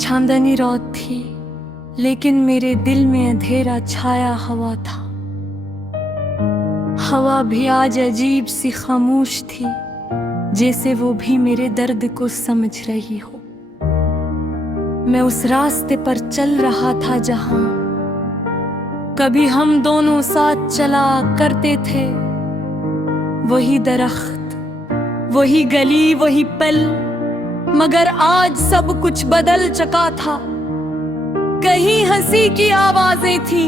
चांदनी रात थी, लेकिन मेरे दिल में अंधेरा छाया हवा था। हवा भी आज अजीब सी खामोश थी, जैसे वो भी मेरे दर्द को समझ रही हो। मैं उस रास्ते पर चल रहा था जहां कभी हम दोनों साथ चला करते थे। वही दरख्त, वही गली, वही पल, मगर आज सब कुछ बदल चुका था। कहीं हंसी की आवाजें थी,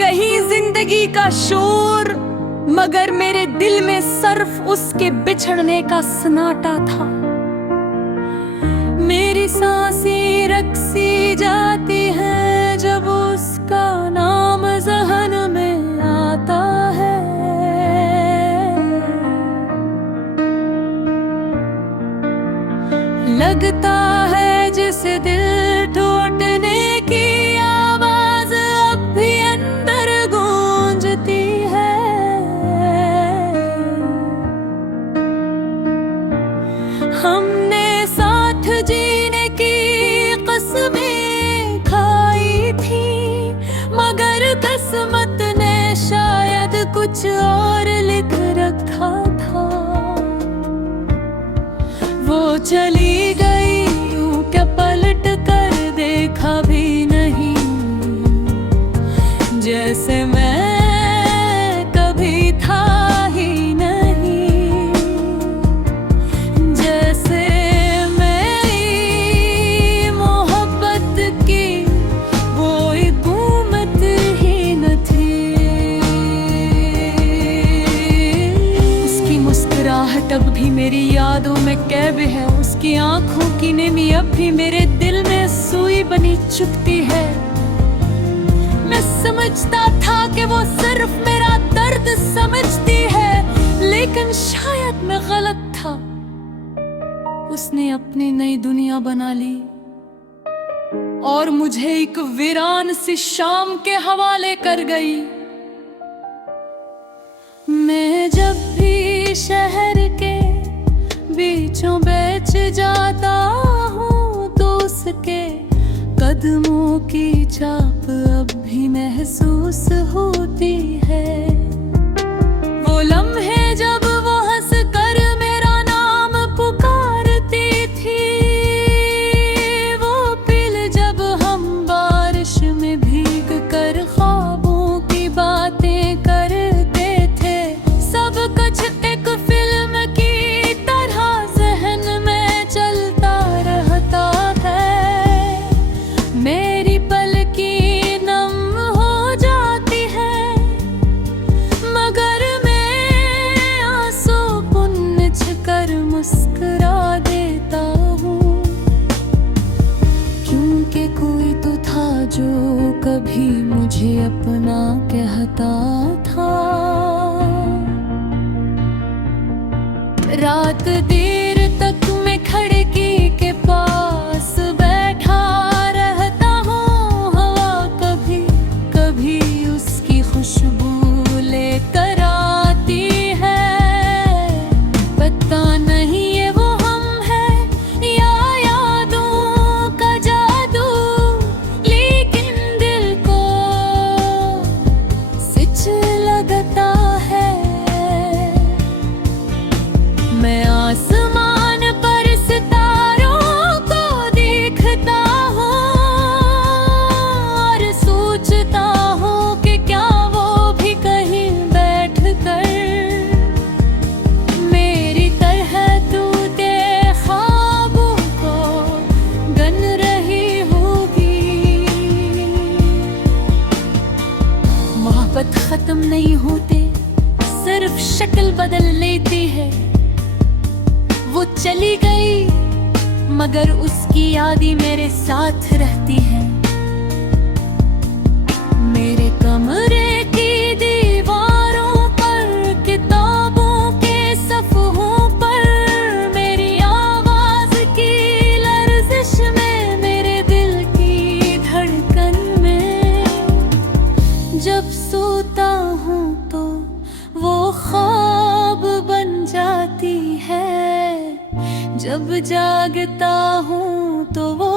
कहीं जिंदगी का शोर, मगर मेरे दिल में सिर्फ उसके बिछड़ने का सन्नाटा था। मेरी सांसें रक्सी जाती हैं जब उसका नाम ज़हन में आता है। लगता है जिसे दिल टूटने की आवाज अब भी अंदर गूंजती है। हमने साथ जीने की कसमें खाई थी, मगर किस्मत ने शायद कुछ और लिख रखा था। वो चली गई यूं क्या पलट कर देखा भी नहीं, जैसे मैं कभी था ही नहीं। जैसे मेरी मोहब्बत की वो एक उम्मत ही न थी। उसकी मुस्कुराहट अब भी मेरी यादों में कैद है, उसकी आंखों की नमी अब भी मेरे दिल में सुई बनी चुभती है। मैं समझता था कि वो सिर्फ मेरा दर्द समझती है, लेकिन शायद मैं गलत था। उसने अपनी नई दुनिया बना ली और मुझे एक वीरान सी शाम के हवाले कर गई। मैं जब भी शहर के बीचों बेच जाता हूँ तो उसके कदमों की छाप अब भी महसूस होती है। वो लम्हे जब वो हंस कर मेरा नाम पुकारती थी, वो पल जब हम बारिश में भीग कर ख्वाबों की बातें करते थे। सब कुछ एक फिल्म की तरह जहन में चलता रहता है। मेरी पलकें नम हो जाती है, मगर मैं आंसू पुंछ कर मुस्कुरा देता हूँ, क्योंकि कोई तो था जो कभी मुझे अपना कहता था। रात देर तक मैं खिड़की के पास बैठा रहता हूँ। हवा कभी कभी उसकी खुशबू लेकर आती है। पता नहीं ये वो हम है या यादों का जादू, लेकिन दिल को सिच लगता है। मैं आसमान पर सितारों को देखता हूँ और सोचता हूँ कि क्या वो भी कहीं बैठ कर मेरी तरह टूटे ख्वाबों को गन रही होगी। मोहब्बत खत्म नहीं होते, सिर्फ शक्ल बदल लेती है। वो चली गई, मगर उसकी यादें मेरे साथ रहती है। मेरे कमरे की दीवारों पर, किताबों के सफ़हों पर, मेरी आवाज की लर्जिश में, मेरे दिल की धड़कन में। जब सोता हूँ तो वो ख्वाब बन जाती है, जब जागता हूँ तो वो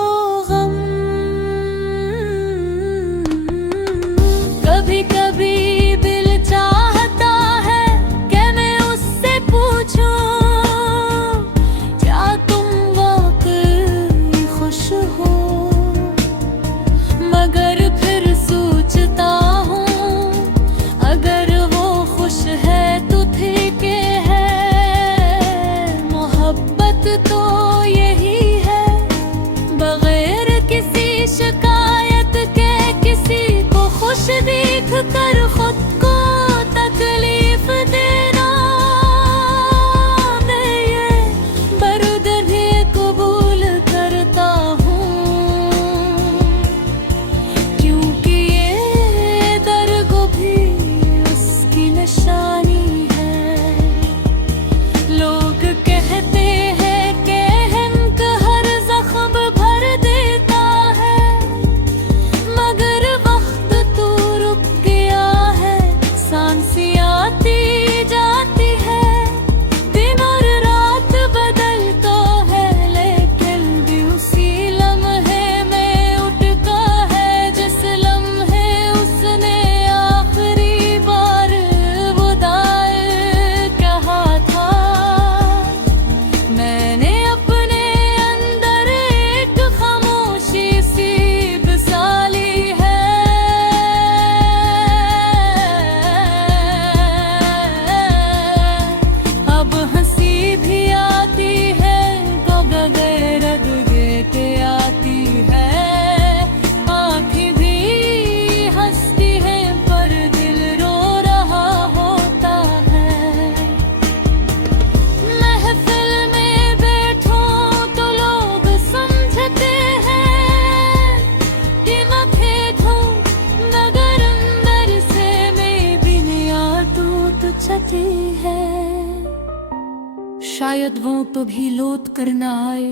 शायद वो तो भी लौट कर ना आए,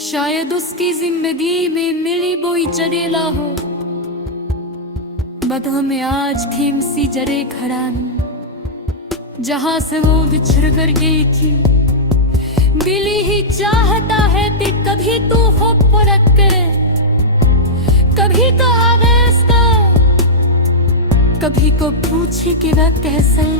शायद उसकी जिंदगी में मिली बोई चढ़ेला हो। बट हमें आज थीम सी जरे घरान, जहां से वो बिछड़ कर गई थी। दिली ही चाहता है कि कभी तू हो परख के, कभी तो आवेश का, कभी को पूछे कि वह कैसे